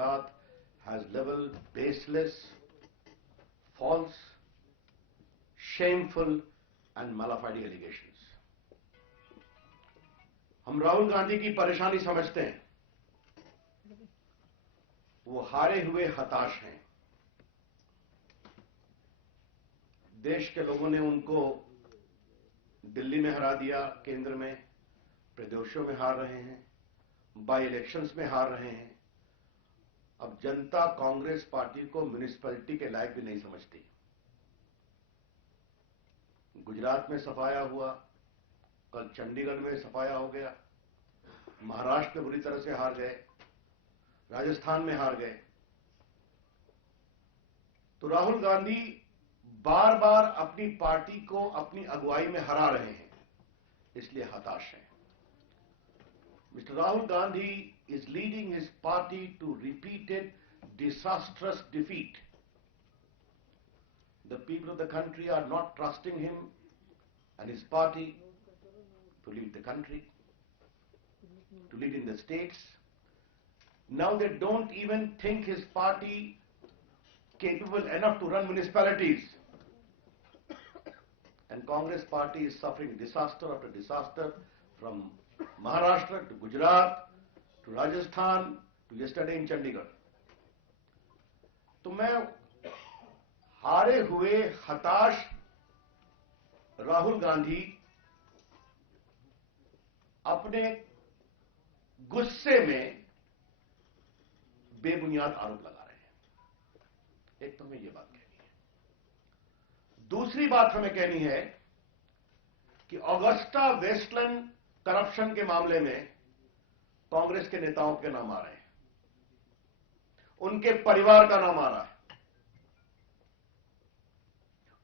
Gujarat has leveled baseless, false, shameful and malafide allegations. हम राहुल गांधी की परेशानी समझते हैं। वो हारे हुए हताश हैं। देश के लोगों ने उनको दिल्ली में हरा दिया, केंद्र में, प्रदेशों में हार रहे हैं, बाई इलेक्शंस में हार रहे हैं। अब जनता कांग्रेस पार्टी को म्युनिसिपैलिटी के लायक भी नहीं समझती। गुजरात में सफाया हुआ, कल चंडीगढ़ में सफाया हो गया, महाराष्ट्र में बुरी तरह से हार गए, राजस्थान में हार गए। तो राहुल गांधी बार बार अपनी पार्टी को अपनी अगुवाई में हरा रहे हैं, इसलिए हताश हैं। Mr. Rahul Gandhi is leading his party to repeated disastrous defeat. The people of the country are not trusting him and his party to lead the country, to lead in the states. Now they don't even think his party capable enough to run municipalities. And Congress party is suffering disaster after disaster, from Maharashtra to Gujarat to Rajasthan to yesterday in Chandigarh. तो मैं हारे हुए हताश राहुल गांधी अपने गुस्से में बेबुनियाद आरोप लगा रहे हैं। एक तो हमें यह बात कहनी है। दूसरी बात हमें कहनी है कि ऑगस्टा वेस्टलैंड करप्शन के मामले में कांग्रेस के नेताओं के नाम आ रहे हैं, उनके परिवार का नाम आ रहा है।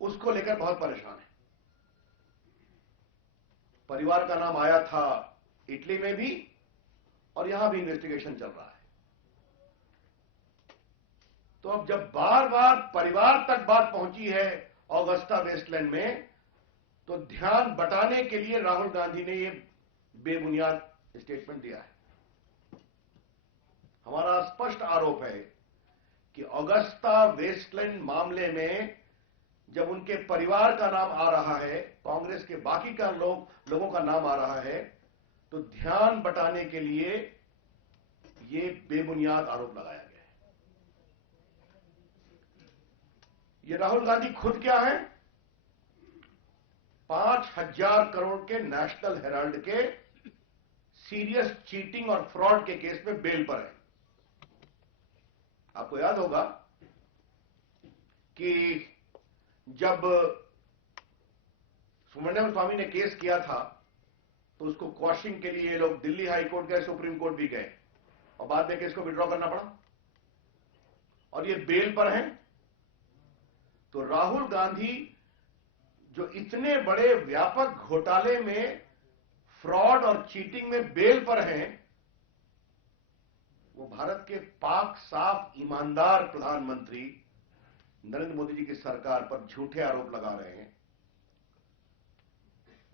उसको लेकर बहुत परेशान है। परिवार का नाम आया था इटली में भी और यहां भी इन्वेस्टिगेशन चल रहा है। तो अब जब बार बार परिवार तक बात पहुंची है ऑगस्टा वेस्टलैंड में, तो ध्यान बटाने के लिए राहुल गांधी ने यह बेबुनियाद स्टेटमेंट दिया है। हमारा स्पष्ट आरोप है कि ऑगस्टा वेस्टलैंड मामले में जब उनके परिवार का नाम आ रहा है, कांग्रेस के बाकी का लोगों का नाम आ रहा है, तो ध्यान बटाने के लिए यह बेबुनियाद आरोप लगाया गया है। ये राहुल गांधी खुद क्या है? 5,000 करोड़ के नेशनल हेराल्ड के सीरियस चीटिंग और फ्रॉड के केस में बेल पर है। आपको याद होगा कि जब सुब्रमण्यम स्वामी ने केस किया था, तो उसको क्वॉशिंग के लिए ये लोग दिल्ली हाई कोर्ट गए, सुप्रीम कोर्ट भी गए और बाद में केस को विड्रॉ करना पड़ा और ये बेल पर हैं। तो राहुल गांधी जो इतने बड़े व्यापक घोटाले में, फ्रॉड और चीटिंग में बेल पर हैं, वो भारत के पाक साफ ईमानदार प्रधानमंत्री नरेंद्र मोदी जी की सरकार पर झूठे आरोप लगा रहे हैं,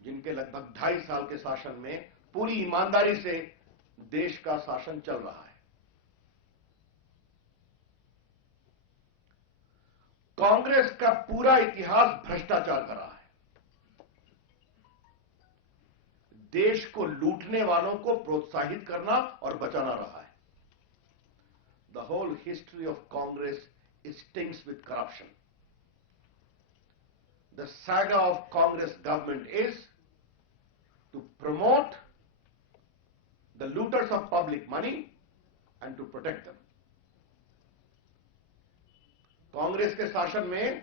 जिनके लगभग 2.5 साल के शासन में पूरी ईमानदारी से देश का शासन चल रहा है। कांग्रेस का पूरा इतिहास भ्रष्टाचार का रहा है। देश को लूटने वालों को प्रोत्साहित करना और बचाना रहा है। The whole history of Congress stinks with corruption. The saga of Congress government is to promote the looters of public money and to protect them. Congress के शासन में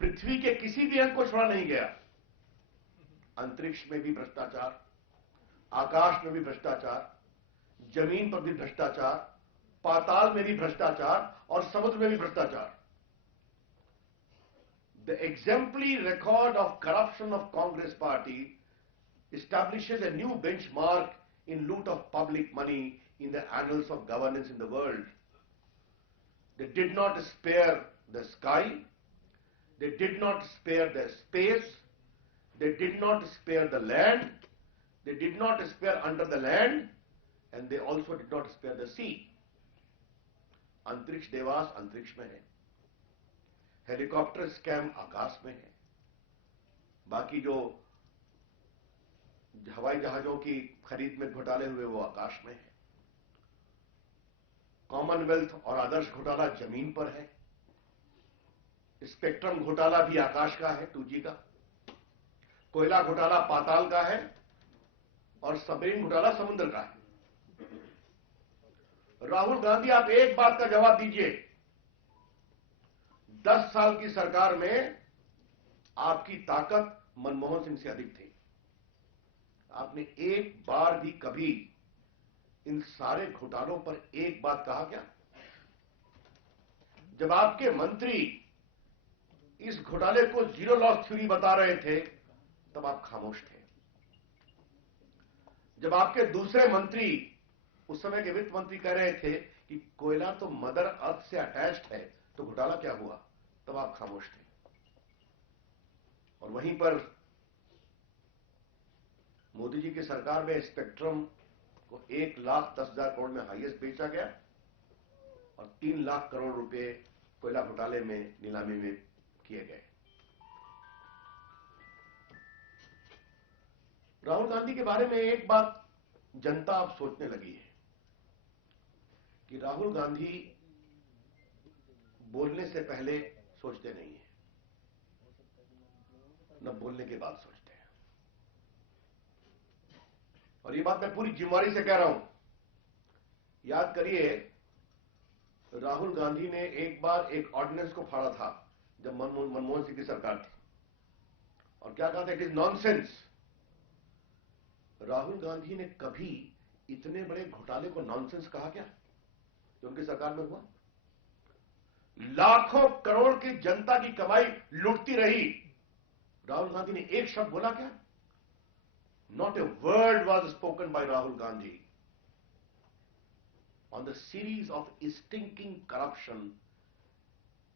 पृथ्वी के किसी भी अंग को छोड़ा नहीं गया। अंतरिक्ष में भी भ्रष्टाचार, आकाश में भी भ्रष्टाचार, जमीन पर भी भ्रष्टाचार, पाताल में भी भ्रष्टाचार और समुद्र में भी भ्रष्टाचार। The exemplary record of corruption of Congress party establishes a new benchmark in loot of public money in the annals of governance in the world. They did not spare the sky, they did not spare the space, they did not spare the land, they did not spare under the land, and they also did not spare the sea. अंतरिक्ष देवास अंतरिक्ष में है, helicopter scam आकाश में है, बाकी जो हवाई जहाजों की खरीद में घोटाले हुए वो आकाश में है, कॉमनवेल्थ और आदर्श घोटाला जमीन पर है, स्पेक्ट्रम घोटाला भी आकाश का है 2G का, कोयला घोटाला पाताल का है और सबमरीन घोटाला समुद्र का है। राहुल गांधी, आप एक बात का जवाब दीजिए, 10 साल की सरकार में आपकी ताकत मनमोहन सिंह से अधिक थी। आपने एक बार भी कभी इन सारे घोटालों पर एक बात कहा क्या? जब आपके मंत्री इस घोटाले को जीरो लॉस थ्योरी बता रहे थे तब आप खामोश थे। जब आपके दूसरे मंत्री, उस समय के वित्त मंत्री, कह रहे थे कि कोयला तो मदर अर्थ से अटैच्ड है तो घोटाला क्या हुआ, तब आप खामोश थे। और वहीं पर मोदी जी की सरकार में स्पेक्ट्रम को 1,10,000 करोड़ में हाईएस्ट बेचा गया और 3 लाख करोड़ रुपए कोयला घोटाले में नीलामी में किए गए। राहुल गांधी के बारे में एक बात जनता अब सोचने लगी है कि राहुल गांधी बोलने से पहले सोचते नहीं है, न बोलने के बाद सोचते हैं। और ये बात मैं पूरी जिम्मेदारी से कह रहा हूं। याद करिए, राहुल गांधी ने एक बार एक ऑर्डिनेंस को फाड़ा था जब मनमोहन सिंह की सरकार थी, और क्या कहा था? It is nonsense. Rahul Gandhi ने कभी इतने बड़े घोटाले को नॉनसेंस कहा क्या जो उनकी सरकार में हुआ? लाखों करोड़ की जनता की कमाई लुटती रही, राहुल गांधी ने एक शब्द बोला क्या? Not a word was spoken by Rahul Gandhi on the series of stinking corruption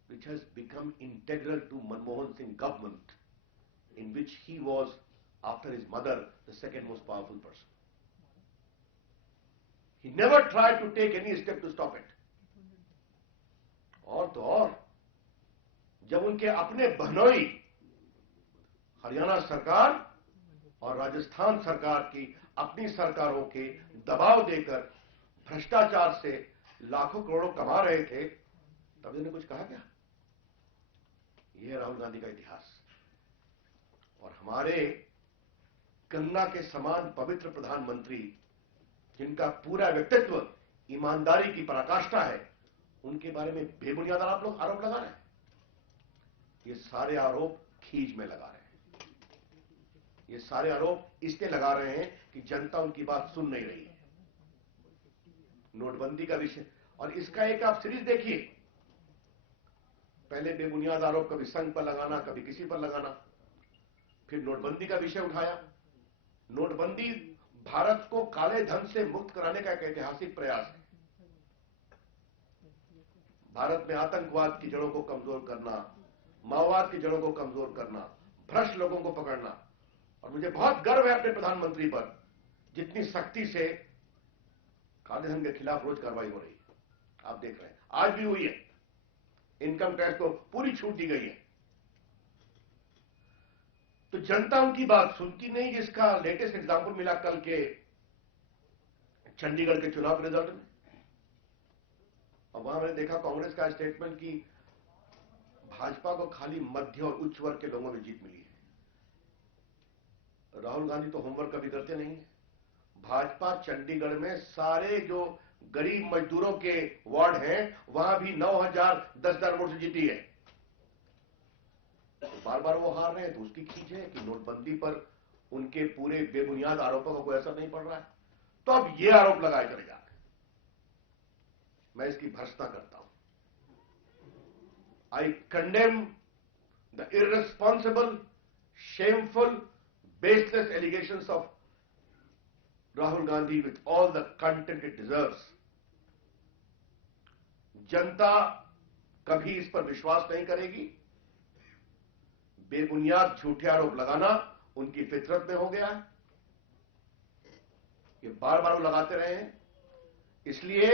which has become integral to Manmohan Singh government, in which he was, after his mother, the second most powerful person. He never tried to take any step to stop it. और तो और, जब उनके अपने बहनोई हरियाणा सरकार और राजस्थान सरकार की अपनी सरकारों के दबाव देकर भ्रष्टाचार से लाखों करोड़ों कमा रहे थे, तब इन्होंने कुछ कहा क्या? यह है राहुल गांधी का इतिहास। और हमारे गंगा के समान पवित्र प्रधानमंत्री, जिनका पूरा व्यक्तित्व ईमानदारी की पराकाष्ठा है, उनके बारे में बेबुनियाद आरोप लगा रहे हैं। ये सारे आरोप खींच में लगा रहे हैं, ये सारे आरोप इसलिए लगा रहे हैं कि जनता उनकी बात सुन नहीं रही है। नोटबंदी का विषय, और इसका एक आप सीरीज देखिए, पहले बेबुनियाद आरोप कभी संघ पर लगाना, कभी किसी पर लगाना, फिर नोटबंदी का विषय उठाया। नोटबंदी भारत को काले धन से मुक्त कराने का एक ऐतिहासिक प्रयास है। भारत में आतंकवाद की जड़ों को कमजोर करना, माओवाद की जड़ों को कमजोर करना, भ्रष्ट लोगों को पकड़ना। और मुझे बहुत गर्व है अपने प्रधानमंत्री पर, जितनी सख्ती से काले धन के खिलाफ रोज कार्रवाई हो रही है। आप देख रहे हैं, आज भी हुई है। इनकम टैक्स को पूरी छूट दी गई है। तो जनता उनकी बात सुनती नहीं, जिसका लेटेस्ट एग्जांपल मिला कल के चंडीगढ़ के चुनाव के रिजल्ट में। और वहां मैंने देखा कांग्रेस का स्टेटमेंट कि भाजपा को खाली मध्य और उच्च वर्ग के लोगों में जीत मिली है। राहुल गांधी तो होमवर्क कभी करते नहीं है। भाजपा चंडीगढ़ में सारे जो गरीब मजदूरों के वार्ड हैं, वहां भी 9,000 10,000 वोट से जीती है। तो बार बार वो हार रहे हैं, तो उसकी खींच है कि नोटबंदी पर उनके पूरे बेबुनियाद आरोपों का कोई असर नहीं पड़ रहा है। तो अब ये आरोप लगाए चले जा रहे हैं। मैं इसकी भर्त्सना करता हूं। I condemn the irresponsible, shameful, baseless allegations of Rahul Gandhi with all the content it deserves. जनता कभी इस पर विश्वास नहीं करेगी। बेबुनियाद झूठे आरोप लगाना उनकी फितरत में हो गया है। ये बार बार वो लगाते रहे हैं। इसलिए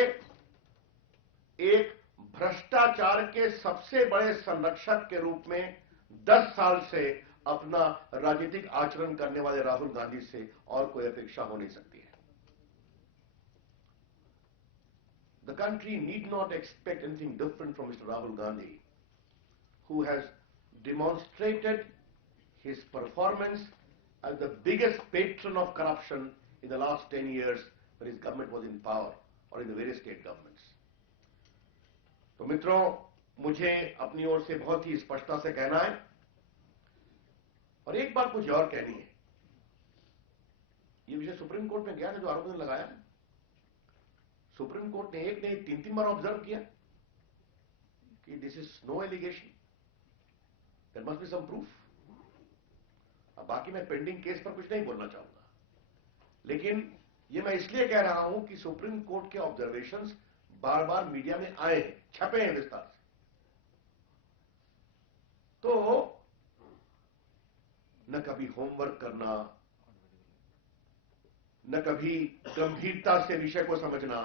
एक भ्रष्टाचार के सबसे बड़े संरक्षक के रूप में 10 साल से अपना राजनीतिक आचरण करने वाले राहुल गांधी से और कोई अपेक्षा हो नहीं सकती है। The country need not expect anything different from Mr. Rahul Gandhi, who has demonstrated his performance as the biggest patron of corruption in the last 10 years when his government was in power or in the various state governments. तो मित्रों, मुझे अपनी ओर से बहुत ही स्पष्टता से कहना है और एक बात मुझे और कहनी है। ये विषय सुप्रीम कोर्ट में गया था जो आरोप ने लगाया। सुप्रीम कोर्ट ने एक नहीं 3 बार ऑब्जर्व किया कि this is no allegation, there must be some proof. अब बाकी मैं पेंडिंग केस पर कुछ नहीं बोलना चाहूंगा, लेकिन ये मैं इसलिए कह रहा हूं कि सुप्रीम कोर्ट के ऑब्जर्वेशंस बार बार मीडिया में आए हैं, छपे हैं विस्तार से। तो न कभी होमवर्क करना, न कभी गंभीरता से विषय को समझना,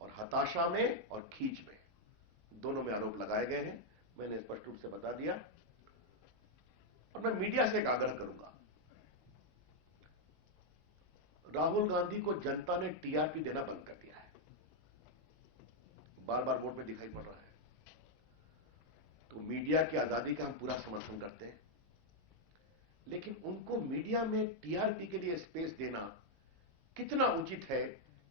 और हताशा में और खींच में दोनों में आरोप लगाए गए हैं। मैंने स्पष्ट रूप से बता दिया और मैं मीडिया से एक आग्रह करूंगा। राहुल गांधी को जनता ने टीआरपी देना बंद कर दिया है, बार बार बोर्ड में दिखाई पड़ रहा है। तो मीडिया की आजादी का हम पूरा समर्थन करते हैं, लेकिन उनको मीडिया में टीआरपी के लिए स्पेस देना कितना उचित है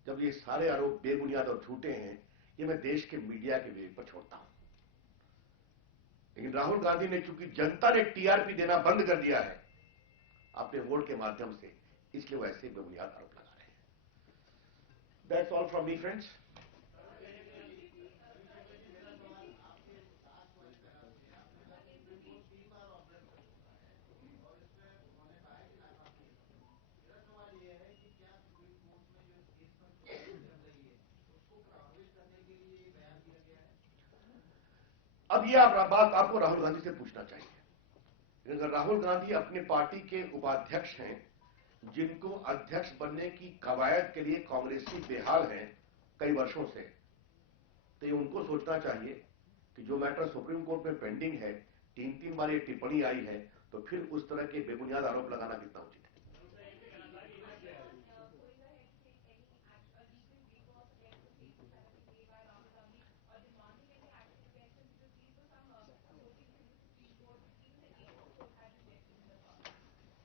जब ये सारे आरोप बेबुनियाद और झूठे हैं, ये मैं देश के मीडिया के विवेक पर छोड़ता हूं। लेकिन राहुल गांधी ने चूंकि जनता ने टीआरपी देना बंद कर दिया है अपने वोट के माध्यम से, इसलिए वो ऐसे बेबुनियाद आरोप लगा रहे हैं। That's all from me friends. अब ये बात आपको राहुल गांधी से पूछना चाहिए। अगर राहुल गांधी अपने पार्टी के उपाध्यक्ष हैं, जिनको अध्यक्ष बनने की कवायद के लिए कांग्रेसी बेहाल हैं कई वर्षों से, तो ये उनको सोचना चाहिए कि जो मैटर सुप्रीम कोर्ट में पेंडिंग है, 3 बार ये टिप्पणी आई है, तो फिर उस तरह के बेबुनियाद आरोप लगाना कितना उचित है।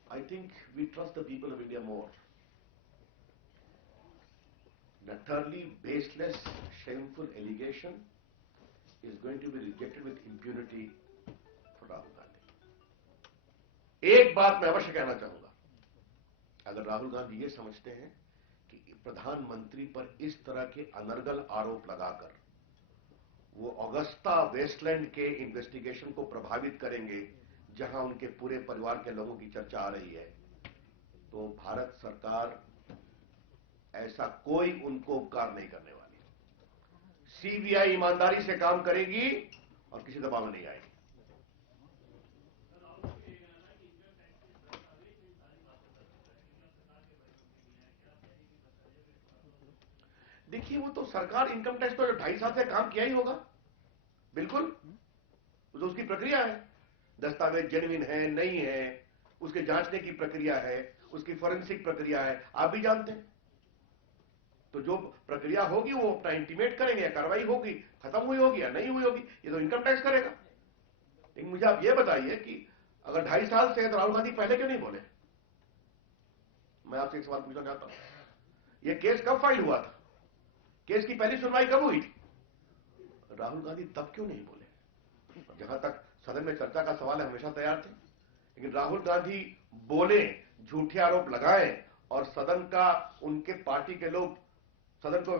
I think we trust the people of India more. The utterly baseless, shameful allegation is going to be rejected with impunity for Rahul Gandhi. एक बात मैं अवश्य कहना चाहूंगा, अगर राहुल गांधी ये समझते हैं कि प्रधानमंत्री पर इस तरह के अनर्गल आरोप लगाकर वो ऑगस्टा वेस्टलैंड के इन्वेस्टिगेशन को प्रभावित करेंगे, जहां उनके पूरे परिवार के लोगों की चर्चा आ रही है, तो भारत सरकार ऐसा कोई उनको उपकार नहीं करने वाली। सीबीआई ईमानदारी से काम करेगी और किसी दबाव में नहीं आएगी। देखिए, वो तो सरकार इनकम टैक्स तो 2.5 साल से काम किया ही होगा, बिल्कुल, तो उसकी प्रक्रिया है। दस्तावेज जेन्युइन है नहीं है, उसके जांचने की प्रक्रिया है, उसकी फॉरेंसिक प्रक्रिया है, आप भी जानते हैं। तो जो प्रक्रिया होगी वो अपना इंटीमेट करेंगे, या कार्रवाई होगी, खत्म हुई होगी या नहीं हुई होगी, ये तो इनकम टैक्स करेगा। लेकिन मुझे आप ये बताइए कि अगर 2.5 साल से तो राहुल गांधी पहले क्यों नहीं बोले? मैं आपसे एक सवाल पूछना चाहता हूं, ये केस कब फाइल हुआ था? केस की पहली सुनवाई कब हुई थी? राहुल गांधी तब क्यों नहीं बोले? जहां तक सदन में चर्चा का सवाल है, हमेशा तैयार थे, लेकिन राहुल गांधी बोले, झूठे आरोप लगाए और सदन का, उनके पार्टी के लोग सदन को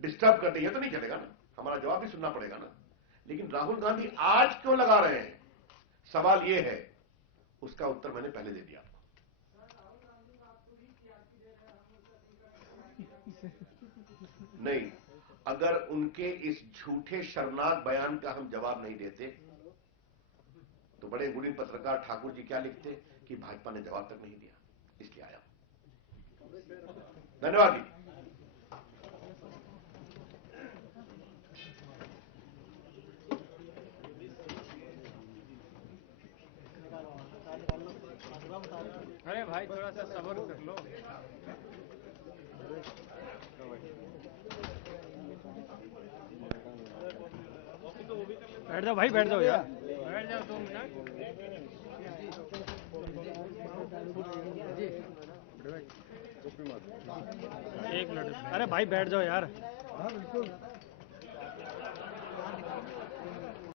डिस्टर्ब करते, ये तो नहीं चलेगा ना, हमारा जवाब भी सुनना पड़ेगा ना। लेकिन राहुल गांधी आज क्यों लगा रहे हैं, सवाल ये है, उसका उत्तर मैंने पहले दे दिया। नहीं, अगर उनके इस झूठे शर्मनाक बयान का हम जवाब नहीं देते तो बड़े गुणी पत्रकार ठाकुर जी क्या लिखते कि भाजपा ने जवाब तक नहीं दिया, इसलिए आया। धन्यवाद जी। अरे भाई थोड़ा सा सब्र कर लो। बैठ जाओ भाई, बैठ जाओ यार। बैठ जाओ 2 मिनट। एक मिनट, अरे भाई बैठ जाओ यार।